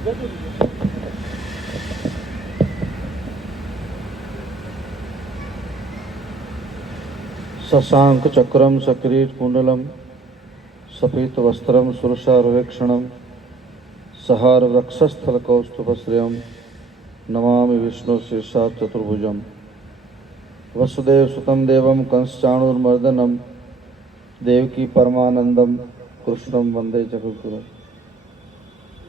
शशांक चक्रम सकिरीट कुंडलम सफीत वस्त्रम सुरसारवेक्षणम सहार वक्षस्थल कौस्तुभश्रियम नमामि विष्णु शीर्षात् चतुर्भुजम वसुदेव सुतं देवं कंसचाणूरमर्दनम देवकी परमानंदम कृष्णम वंदे जगद्गुरु।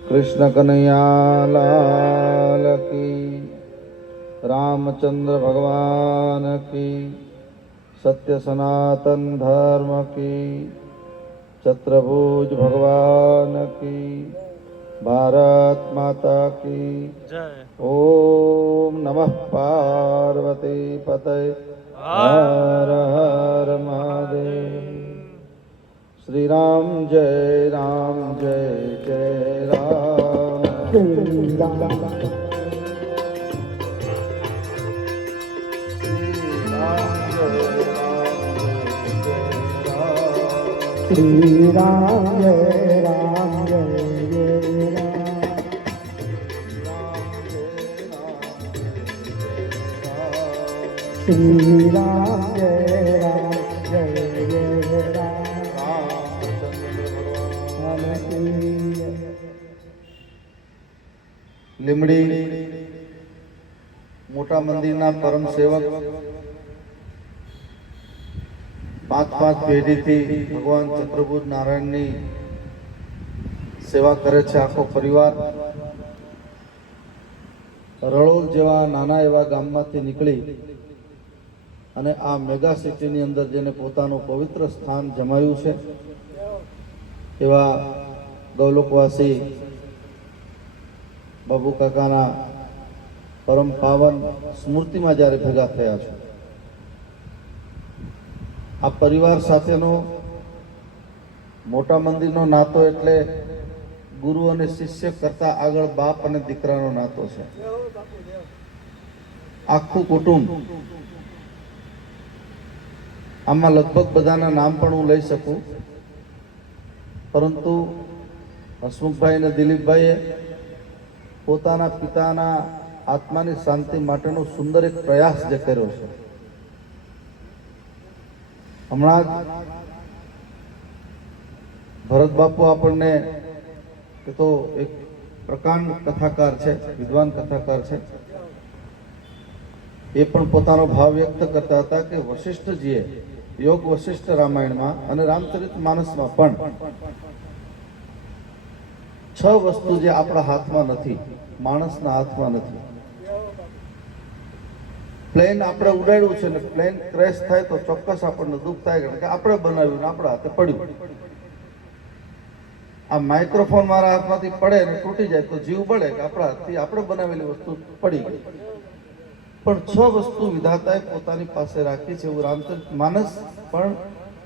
कृष्ण कन्हैया लाल की, रामचंद्र भगवान की, सत्य सनातन धर्म की, चतुर्भुज भगवान की, भारत माता की जय। ओम नमः पार्वती पतये हर हर महादेव। श्री राम जय जय राम। श्री राम श्री राम जय राम जय जय राम। श्री राम जय राम जय जय राम। લીમડી મોટા મંદિરના પરમ સેવક 5 પેઢીથી ભગવાન ચતુર્ભુજ નારાયણની સેવા કરે છે આખો પરિવાર। રળોલ જેવા નાના એવા ગામમાંથી નીકળી અને આ મેગા સિટીની અંદર જેને પોતાનું પવિત્ર સ્થાન જમાયું છે એવા ગૌલોકવાસી બાબુ કાકાના પરમ પાવન સ્મૃતિમાં જ્યારે ભેગા થયા છે, આ પરિવાર સાથેનો મોટા મંદિરનો નાતો એટલે ગુરુ અને શિષ્ય કરતા આગળ બાપ અને દીકરાનો નાતો છે। આખું કુટુંબ, આમાં લગભગ બધાના નામ પણ હું લઈ શકું, પરંતુ હસમુખભાઈ અને દિલીપભાઈએ પોતાના પિતાના આત્માની શાંતિ માટેનો સુંદર એક પ્રયાસ જે કર્યો છે। હમણાં ભરત બાપુ આપણને એ તો એક પ્રકાંડ કથાકાર છે, વિદ્વાન કથાકાર છે, એ પણ પોતાનો ભાવ વ્યક્ત કરતા હતા કે વશિષ્ઠજીએ યોગ વશિષ્ઠ રામાયણમાં અને રામચરિત માનસમાં પણ 6 વસ્તુ જે આપણા હાથમાં નથી, માણસના હાથમાં નથી। પ્લેન આપણે ઉડાડ્યું છે ને પ્લેન ક્રેશ થાય તો ચોક્કસ આપણને દુઃખ થાય, કારણ કે આપણે બનાવ્યું ને આપણા હાથે પડ્યું। આ માઇક્રોફોન મારા હાથમાંથી પડે ને તૂટી જાય તો જીવ બળે કે આપણા હાથથી આપણે બનાવેલી વસ્તુ પડી ગઈ, પણ 6 વસ્તુ વિધાતાએ પોતાની પાસે રાખી છે। એવું રામચરિત માનસ પણ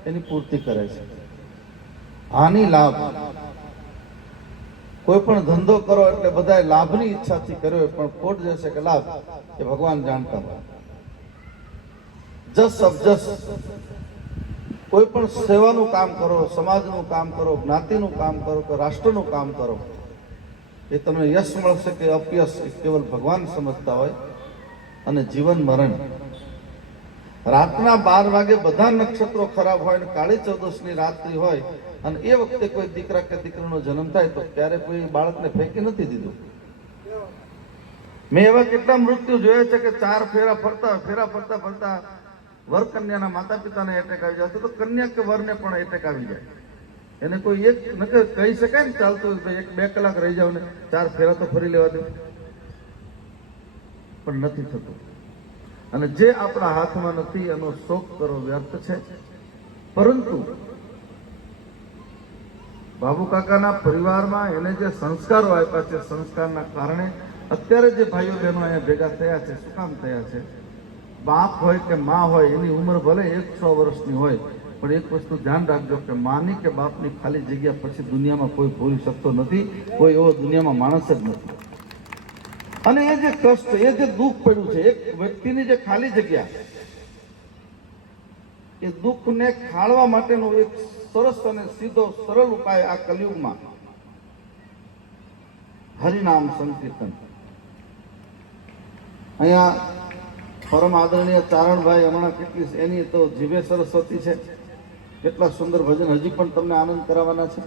એની પૂર્તિ કરે છે। આની લાભ, કોઈ પણ ધંધો કરો એટલે બધા લાભની ઈચ્છાથી કર્યો, પણ ખોટ જશે કે લાભ એ ભગવાન જાણતા હોય। જસ ઓફ જસ, કોઈ પણ સેવાનું કામ કરો, સમાજનું કામ કરો, જ્ઞાતિનું કામ કરો કે રાષ્ટ્રનું કામ કરો, એ તમને યશ મળશે કે અપયશ એ કેવલ ભગવાન સમજતા હોય। અને જીવન મરણ, રાતના 12 વાગે બધા નક્ષત્રો ખરાબ હોય ને કાળી ચૌદશની રાત્રિ હોય અને એ વખતે કોઈ દીકરા કે દીકરીનો જન્મ થાય તો ત્યારે કોઈ બાળકને ફેંકી નથી દીધું। મેં એવા કેટલા મૃત્યુ જોયા છે કે 4 ફેરા ફરતા વર કન્યાના માતા પિતાને એટેક આવી જાય તો કન્યા કે વરને પણ એટેક આવી જાય। એને કોઈ એક નકર કહી શકાય ને ચાલતું 1-2 કલાક રહી જાવ ને 4 ફેરા તો ફરી લેવા દે, પણ નથી થતું। અને જે આપણા હાથમાં નથી એનો શોક કરો વ્યર્થ છે। પરંતુ બાબુ કાકાના પરિવારમાં એને જે સંસ્કારો આપ્યા છે, સંસ્કારના કારણે અત્યારે જે ભાઈઓ બહેનો અહીંયા ભેગા થયા છે, શું કામ થયા છે? બાપ હોય કે માં હોય, એની ઉંમર ભલે 100 વર્ષની હોય, પણ એક વસ્તુ ધ્યાન રાખજો કે માની કે બાપની ખાલી જગ્યા પછી દુનિયામાં કોઈ ભૂલી શકતો નથી, કોઈ એવો દુનિયામાં માણસ જ નથી। અને એ જે કષ્ટ, એ જે દુઃખ પડ્યું છે, એક વ્યક્તિની જે ખાલી જગ્યા, એ દુઃખને ખાળવા માટેનો એક સરસ અને સીધો સરળ ઉપાય આ કલયુગમાં હરિનામ સંકીર્તન. અહીંયા પરમ આદરણીય ચારણભાઈ હમણાં કેટલી એની તો જીભે સરસ્વતી છે, કેટલા સુંદર ભજન હજી પણ તમને આનંદ કરાવવાના છે.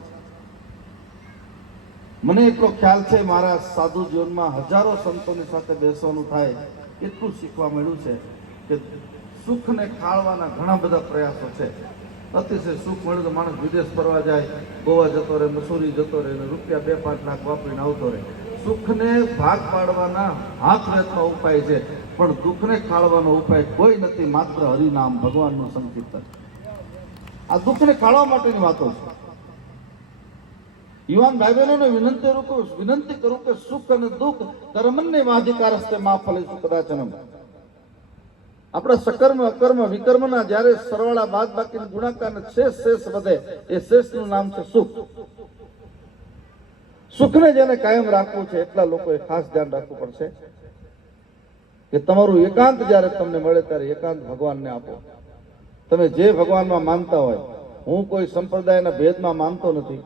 મને એટલો ખ્યાલ છે, મારા સાધુ જીવનમાં હજારો સંતોની સાથે બેસવાનું થાય, એટલું શીખવા મળ્યું છે કે સુખને ખાળવાના ઘણા બધા પ્રયાસો છે. અતિશય સુખ મળ્યું તો માણસ વિદેશ ફરવા જાય, ગોવા જતો રહે, મસૂરી જતો રહે, રૂપિયા 2-5 લાખ વાપરીને આવતો રહે. સુખને ભાગ પાડવાના હાથ વેચનો ઉપાય છે, પણ દુઃખને ખાળવાનો ઉપાય કોઈ નથી, માત્ર હરિનામ ભગવાનનું સંકીર્તન. આ દુઃખને ખાળવા માટેની વાતો છે. યુવાન ભાઈ બહેનોને વિનંતી કરું કે સુખ અને દુઃખ કર્મને વાધિકારસ્તે માં ફલે કદાચનમ. આપણા સકર્મ અકર્મ વિકર્મના જ્યારે સરવાળા બાદ બાકી ગુણાકાર શેષ વધે, એ શેષનું નામ છે સુખ. સુખને જેને કાયમ રાખવું છે એટલા લોકોએ ખાસ ધ્યાન રાખવું પડશે કે તમારું એકાંત જ્યારે તમને મળે ત્યારે એકાંત ભગવાનને આપો. તમે જે ભગવાનમાં માનતા હોય, હું કોઈ સંપ્રદાયના ભેદમાં માનતો નથી.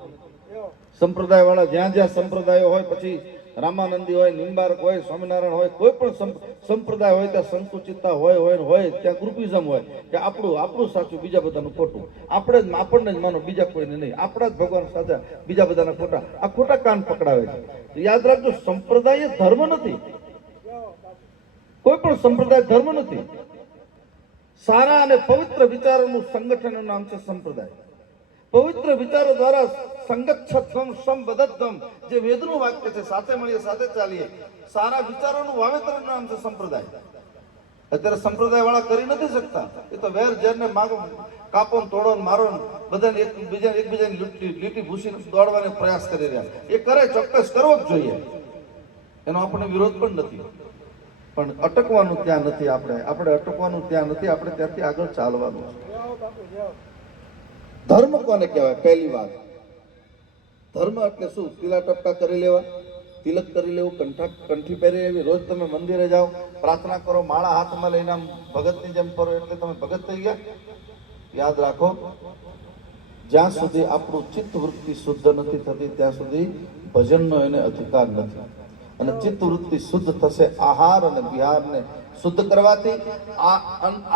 સંપ્રદાય વાળા જ્યાં જ્યાં સંપ્રદાયો હોય, પછી રામાનંદી હોય, નિંબારક હોય, સ્વામિનારાયણ હોય, કોઈ પણ સંપ્રદાય હોય ત્યાં સંકુચિતતા હોય ત્યાં ગ્રુપિઝમ હોય કે આપણું સાચું, બીજા બધાનું ખોટું, આપણને જ માનો, બીજા કોઈને નહીં, આપણા જ ભગવાન સાચા, બીજા બધાના ખોટા. આ ખોટા કાન પકડાવે છે. યાદ રાખજો, સંપ્રદાય ધર્મ નથી, કોઈ પણ સંપ્રદાય ધર્મ નથી. સારા અને પવિત્ર વિચારોનું સંગઠનનું નામ છે સંપ્રદાય. પવિત્ર વિચારો દ્વારા સંગચ્છત્વમ સંબદ્ધત્વમ, જે વેદનું વાક્ય છે, સાથે મળીએ સાથે ચાલીએ, સારા વિચારોનું વાવેતરનું નામ છે સંપ્રદાય. અત્યારે સંપ્રદાય વાળા કરી નથી શકતા. એ તો વેર ઝેરને માગો, કાપો ને તોડો ને મારો ને બધાને એકબીજાની લીટી ભૂસીને દોડવાનો પ્રયાસ કરી રહ્યા. એ કરે, ચોક્કસ કરવો જ જોઈએ, એનો આપણને વિરોધ પણ નથી, પણ અટકવાનું ત્યાં નથી. આપણે અટકવાનું ત્યાં નથી, આપણે ત્યાંથી આગળ ચાલવાનું છે. ધર્મ કોને કહેવાય? પહેલી વાત, ધર્મ એટલે શું? તિલા ટપકા કરી લેવા, તિલક કરી લેવું, કંઠી પહેરી લેવી, રોજ તમે મંદિરે જાઓ, પ્રાર્થના કરો, માળા હાથમાં લઈને આમ ભગતની જેમ કરો એટલે તમે ભગત થઈ ગયા? યાદ રાખો, જ્યાં સુધી આપણું ચિત્ત વૃત્તિ શુદ્ધ નથી થતી ત્યાં સુધી ભજનનો એને અધિકાર નથી. અને ચિત્ત વૃત્તિ શુદ્ધ થશે આહાર અને વિહારને શુદ્ધ કરવાથી, આ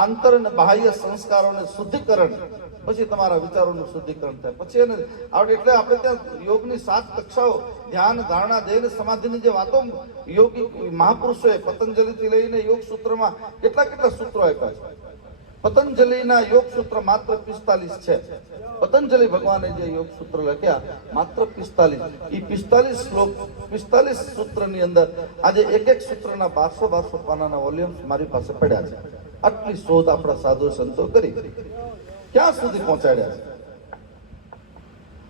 આંતર અને બાહ્ય સંસ્કારોને શુદ્ધિકરણ, પછી તમારા વિચારોનું શુદ્ધિકરણ થાય. પછી એને એટલે આપણે ત્યાં યોગની 7 કક્ષાઓ, ધ્યાન, ધારણા, ધ્યેય, સમાધિની જે વાતો યોગી મહાપુરુષોએ પતંજલિથી લઈને યોગ સૂત્રમાં કેટલા સૂત્રો આપ્યા છે. પતંજલિના યોગ સૂત્ર માત્ર 45 છે. પતંજલિ ભગવાને જે યોગ સૂત્ર લખ્યા માત્ર 45. એ 45 શ્લોક, 45 સૂત્રની અંદર આજે એક સૂત્રના 1200 પાનાના વોલ્યુમ્સ મારી પાસે પડ્યા છે. આટલી શોધ આપણા સાધુ સંતો કરી, ક્યાં સુધી પહોંચાડ્યા છે.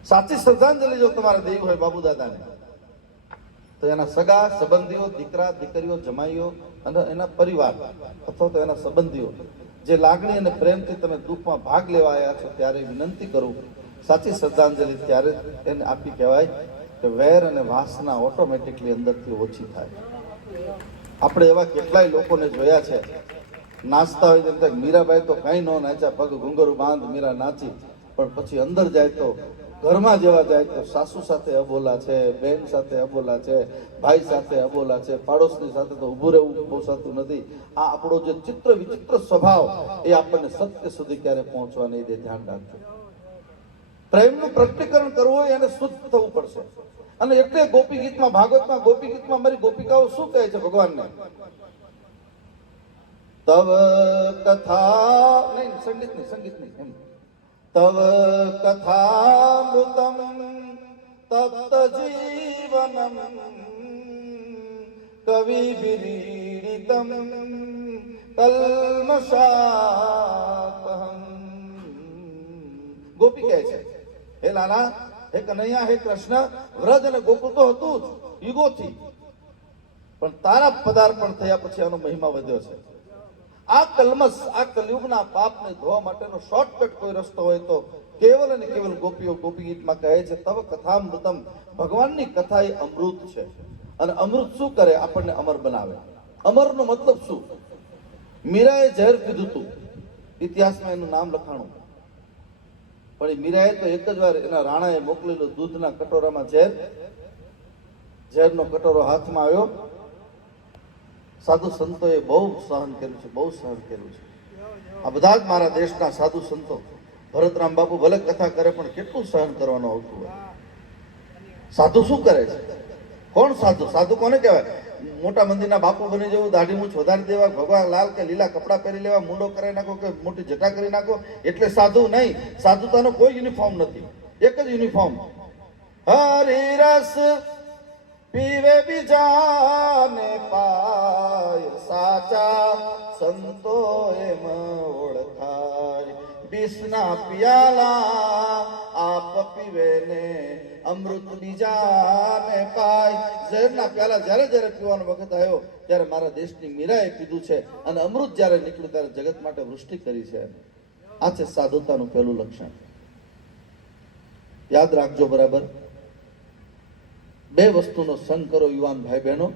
સાચી શ્રદ્ધાંજલિ જો તમારે દેવી હોય બાબુ દાદાને, તો એના સગા સંબંધીઓ, દીકરા દીકરીઓ, જમાઈઓ અને એના પરિવાર અથવા તો એના સંબંધીઓ, જે લાગણી અને પ્રેમથી તમે દુઃખમાં ભાગ લેવા આવ્યા છો, ત્યારે વિનંતી કરું, સાચી શ્રદ્ધાંજલિ ત્યારે એને આપી કહેવાય કે વેર અને વાસના ઓટોમેટિકલી અંદરથી ઓછી થાય. આપણે એવા કેટલાય લોકોને જોયા છે, નાચતા હોય તેમ થાય મીરાબાઈ તો કઈ ન નાચ્યા, પગ ઘુંઘરું બાંધ મીરા નાચી, પણ પછી અંદર જાય તો, ઘરમાં જેવા જાય તો સાસુ સાથે અબોલા છે, બેન સાથે અબોલા છે, ભાઈ સાથે અબોલા છે, પાડોશની સાથે તો ઊભું રહેવું પોસાતું નથી. આ આપણો જે ચિત્ર વિચિત્ર સ્વભાવ, એ આપણને સત્ય સુધી ક્યારે પહોંચવા નહીં દે. ધ્યાન રાખજો. પ્રેમનું પ્રકટીકરણ કરવું હોય એને શુદ્ધ થવું પડશે. અને એટલે ગોપી ગીતમાં, ભાગવતમાં ગોપી ગીતમાં મારી ગોપિકાઓ શું કહે છે ભગવાનને? તવ કથા નહીં, સંગીત નહીં એમ. તવ કથામૃતમ તપ્ત જીવનમ કવિ વિરીડિતમ કલ્મષાપહમ. ગોપી કહે છે, હે લાલા, હે કનૈયા, હે કૃષ્ણ, વ્રજ અને ગોકુળ તો હતું જ યુગોથી, પણ તારા પદાર્પણ થયા પછી આનો મહિમા વધ્યો છે. આ કલ્મસ, આ કલયુગના પાપને ધોવા માટેનો શોર્ટકટ કોઈ રસ્તો હોય તો કેવલ અને કેવલ ગોપીઓ ગોપી ગીતમાં કહે છે તવ કથામૃતમ. ભગવાનની કથા એ અમૃત છે. અને અમૃત શું કરે? આપણને અમર બનાવે. અમરનો મતલબ શું? મીરાએ ઝેર પીધું હતું, ઇતિહાસમાં એનું નામ લખાણું, પણ એ મીરાએ તો એક જ વાર એના રાણાએ મોકલેલું દૂધના કટોરામાં ઝેર ઝેરનો કટોરો હાથમાં આવ્યો. સાધુ સંતોએ બહુ સહન કર્યું છે, બહુ સહન કર્યું છે. આ બધા જ મારા દેશના સાધુ સંતો, ભરતરામ બાપુ ભલે કથા કરે પણ કેટલું સહન કરવાનું આવતું હોય. સાધુ શું કરે છે? કોણ સાધુ? સાધુ કોને કહેવાય? મોટા મંદિરના બાપુ બની જવું, દાઢી મૂછ વધારી દેવા, ભગવાન લાલ કે લીલા કપડાં પહેરી લેવા, મૂંડો કરાવી નાખો કે મોટી જટા કરી નાખો એટલે સાધુ નહીં. સાધુતાનો કોઈ યુનિફોર્મ નથી, એક જ યુનિફોર્મ. હરી રસ પીવે બીજાને પાય, સાચા સંતો એમ ઓળખાય. વિષના પિયાલા આપ પીવે ને અમૃત બીજાને પાય. ઝેરના પ્યાલા જ્યારે જ્યારે પીવાનો વખત આવ્યો ત્યારે મારા દેશની મીરાએ પીધું છે અને અમૃત જ્યારે નીકળ્યું ત્યારે જગત માટે વૃષ્ટિ કરી છે. આ છે સાધુતાનું પહેલું લક્ષણ. યાદ રાખજો બરાબર. બે વસ્તુનો સંગ કરો યુવાન ભાઈ બહેનો.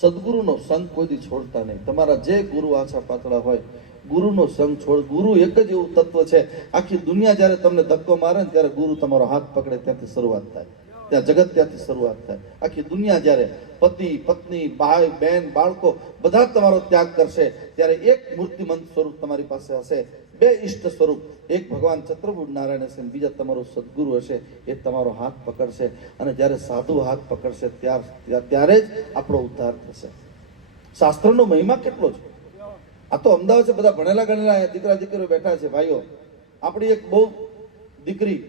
સદગુરુનો સંગ કોઈ દી છોડતા નહીં. તમારા જે ગુરુ આછા પાતળા હોય, ગુરુનો સંગ છોડ. ગુરુ એક જ એવું તત્વ છે, આખી દુનિયા જ્યારે તમને ધક્કો મારે ને ત્યારે ગુરુ તમારો હાથ પકડે ત્યાંથી શરૂઆત થાય, ત્યાં જગત ત્યાંથી શરૂઆત થાય. આખી દુનિયા જ્યારે પતિ પત્ની ભાઈ બહેન બાળકો બધા જ તમારો ત્યાગ કરશે ત્યારે એક મૂર્તિમંત સ્વરૂપ તમારી પાસે હશે. બે ઈષ્ટ સ્વરૂપ, એક ભગવાન ચતુર્ભુજ નારાયણ હશે, બીજા તમારો સદગુરુ હશે. એ તમારો હાથ પકડશે અને જ્યારે સાધુ હાથ પકડશે ત્યારે જ આપણો ઉદ્ધાર થશે. શાસ્ત્રનો મહિમા કેટલો છે! આ તો અમદાવાદ છે, બધા ભણેલા ગણેલા દીકરા દીકરીઓ બેઠા છે. ભાઈઓ, આપણી એક બહુ દીકરી,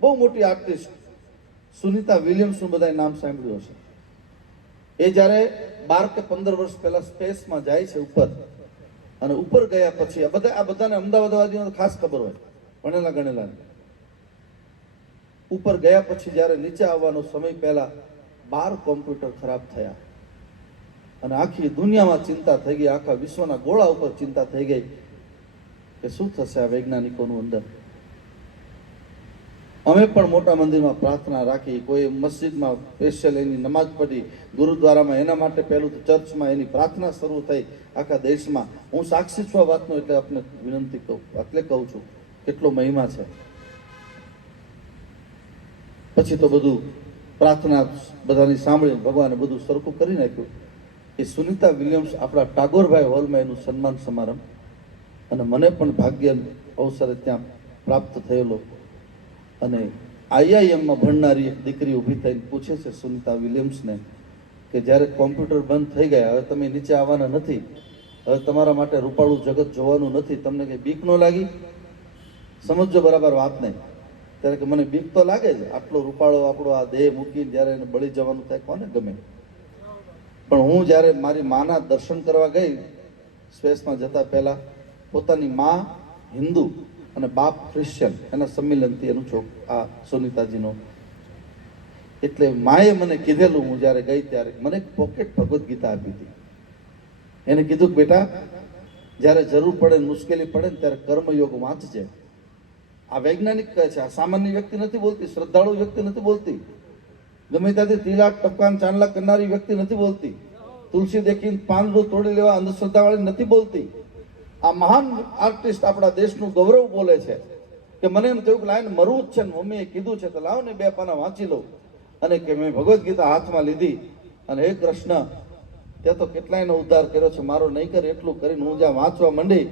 બહુ મોટી આર્ટિસ્ટ સુનિતા વિલિયમ્સનું બધાએ નામ સાંભળ્યું હશે. એ જ્યારે 12 કે 15 વર્ષ પહેલા સ્પેસમાં જાય છે ઉપર, અને ઉપર ગયા પછી આ બધાને અમદાવાદવાદીઓને ખાસ ખબર હોય, ભણેલા ગણેલા. ઉપર ગયા પછી જ્યારે નીચે આવવાનો સમય પહેલા 12 કોમ્પ્યુટર ખરાબ થયા અને આખી દુનિયામાં ચિંતા થઈ ગઈ, આખા વિશ્વના ગોળા ઉપર ચિંતા થઈ ગઈ કે શું થશે આ વૈજ્ઞાનિકોનું અંદર. અમે પણ મોટા મંદિરમાં પ્રાર્થના રાખી, કોઈ મસ્જિદમાં સ્પેશિયલ એની નમાજ પઢી, ગુરુદ્વારામાં એના માટે પહેલું તો ચર્ચમાં એની પ્રાર્થના શરૂ થઈ આખા દેશમાં. હું સાક્ષી છું આ વાતનો, એટલે આપને વિનંતી કહું છું કેટલો મહિમા છે. પછી તો બધું પ્રાર્થના બધાની સાંભળીને ભગવાને બધું સરખું કરી નાખ્યું. એ સુનિતા વિલિયમ્સ આપણા ટાગોરભાઈ હોલમાં એનું સન્માન સમારંભ, અને મને પણ ભાગ્ય અવસરે ત્યાં પ્રાપ્ત થયેલો. અને આઈઆઈએમમાં ભણનારી એક દીકરી ઊભી થઈને પૂછે છે સુનિતા વિલિયમ્સને કે જ્યારે કોમ્પ્યુટર બંધ થઈ ગયા, હવે તમે નીચે આવવાના નથી, હવે તમારા માટે રૂપાળું જગત જોવાનું નથી, તમને કંઈ બીક ન લાગી? સમજો બરાબર વાતને. ત્યારે કે મને બીક તો લાગે જ, આટલો રૂપાળો આપણો આ દેહ મૂકીને જ્યારે એને બળી જવાનું થાય કોને ગમે. પણ હું જ્યારે મારી માના દર્શન કરવા ગઈ સ્પેસમાં જતા પહેલા, પોતાની મા હિન્દુ અને બાપ ક્રિશ્ચિયન, એના સંમિલનથી એનું ચોક આ સુનિતાજીનો. એટલે માએ મને કીધેલું, હું જ્યારે ગઈ ત્યારે મને એક પોકેટ ભગવદ્ ગીતા આપી હતી. એને કીધું કે બેટા, જ્યારે જરૂર પડે, મુશ્કેલી પડે ને ત્યારે કર્મયોગ વાંચજે. આ વૈજ્ઞાનિક કહે છે, આ સામાન્ય વ્યક્તિ નથી બોલતી, શ્રદ્ધાળુ વ્યક્તિ નથી બોલતી, ગમે ત્યાંથી તિલાક ટપકાન ચાંદલા કરનારી વ્યક્તિ નથી બોલતી, તુલસી દેખીને પાંદડું તોડી લેવા અંધશ્રદ્ધાવાળી નથી બોલતી. આ મહાન આર્ટિસ્ટ આપણા દેશનું ગૌરવ બોલે છે કે મને એમ થયું કે લાઈન મરવું જ છે ને મમ્મીએ કીધું છે તો લાવ ને 2 પાના વાંચી લઉં. અને કે મેં ભગવદ્ ગીતા હાથમાં લીધી અને હે કૃષ્ણ, તે તો કેટલાયનો ઉદ્ધાર કર્યો છે, મારો નહીં કરે એટલું કરીને હું જ્યાં વાંચવા માંડી,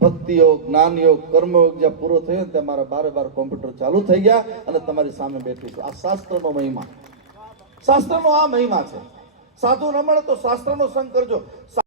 ભક્તિ યોગ, જ્ઞાન યોગ, કર્મયોગ જ્યાં પૂરો થયો ને ત્યાં મારા 12 કોમ્પ્યુટર ચાલુ થઈ ગયા અને તમારી સામે બેઠું છું. આ શાસ્ત્રનો મહિમા, શાસ્ત્રનો આ મહિમા છે. સાધુ ન મળે તો શાસ્ત્રનો સંગ કરજો.